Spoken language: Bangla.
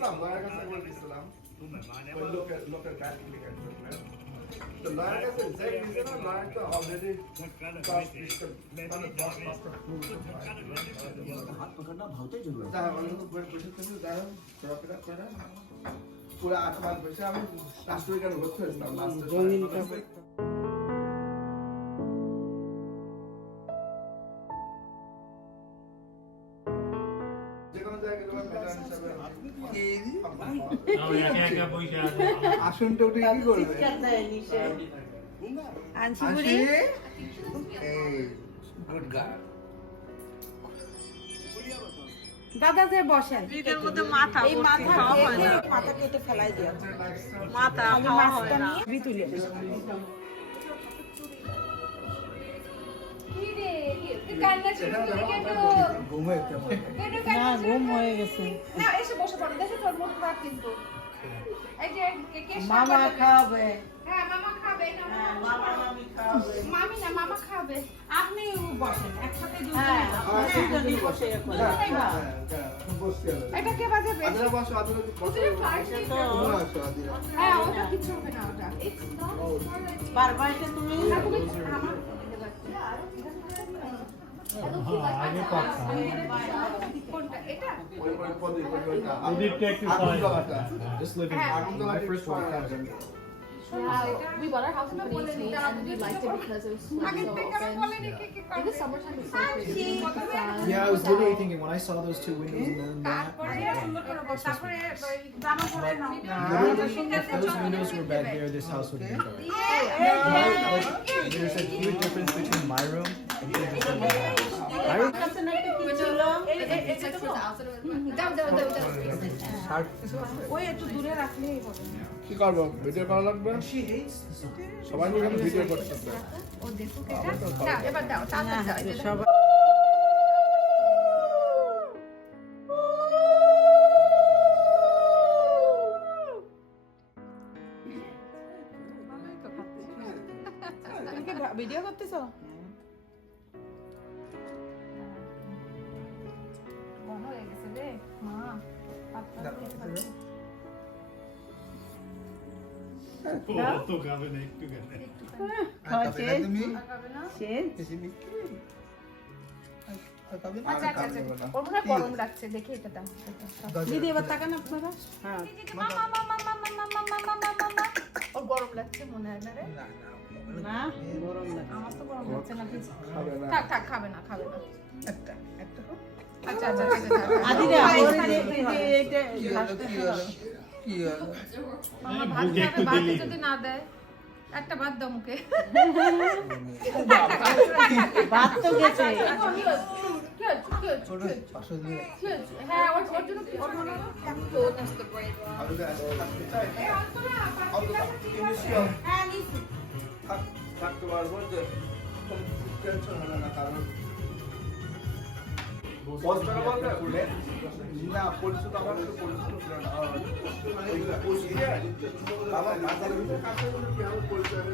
Islam, lawyer doesn't work Islam. But look at look at Catholic and Christian. The lawyer doesn't say he's in a lawyer to already past Christian, past past proof. हाथ पकड़ना बहुत ही ज़रूरी है। चाहे वालों को बड़े कोशिश करनी चाहे थोड़ा फिरा करा पूरा आठ बार पैसे हमें राष्ट्रीय का रोक कर इस्लाम मास्टर। আসনটা উঠে কি করবে? দাদা যে বসেন। মাথা এই মাথা। কেটে মাথা কেটে ফেলাই দিয়া মাথা খালি না নিয়ে বিতুলে ঘুমে কেমন না ঘুম হয়ে গেছে। না এসে বসে পড়ো দেখে তোর মুখ খারাপ কিন্তু। এই যে কে- কে মামা খাবে? হ্যাঁ মামা খাবে না হ্যাঁ, মামা মামি খাবে। মামি না মামা খাবে। আপনি বসেন একসাথে হ্যাঁ, বসে এখন এটা কে বাজাবে? আদিরা বসো আদিরা বসো। ওদের ফ্লাইট নেই তো। তোমরা আসো আদিরা। হ্যাঁ ওটা কিছু হবে না ওটা। বারবার তুমি তুমি আমার This living, my first one Wow. We bought our house in 2018 and we liked it because it was so, so open. Yeah. the summertime it's so pretty. Yeah, I was literally thinking when I saw those two windows and then that. If those windows were back there, this house would have been dark. Like, there's a huge difference between my room and your room. কি করব? ভিডিও করা লাগবে? সবাই মিলে ভিডিও এবার দাও। সবাই ভিডিও করতেছো? গরম লাগছে দেখে এটা দিদি এবার তাকান আপনারা হ্যাঁ গরম লাগছে মনে হয় না রে না গরম লাগে আমার তো গরম লাগছে না। খাবে না খাবে না খাবে না যদি না দেয় একটা ভাত দাও মুখে। ভাত তো গেছে। থাকতে হ্যাঁ পারব যে টেনশন হবে না কারণ না পরিচিত আমার পরিচিত আমার পরিচয়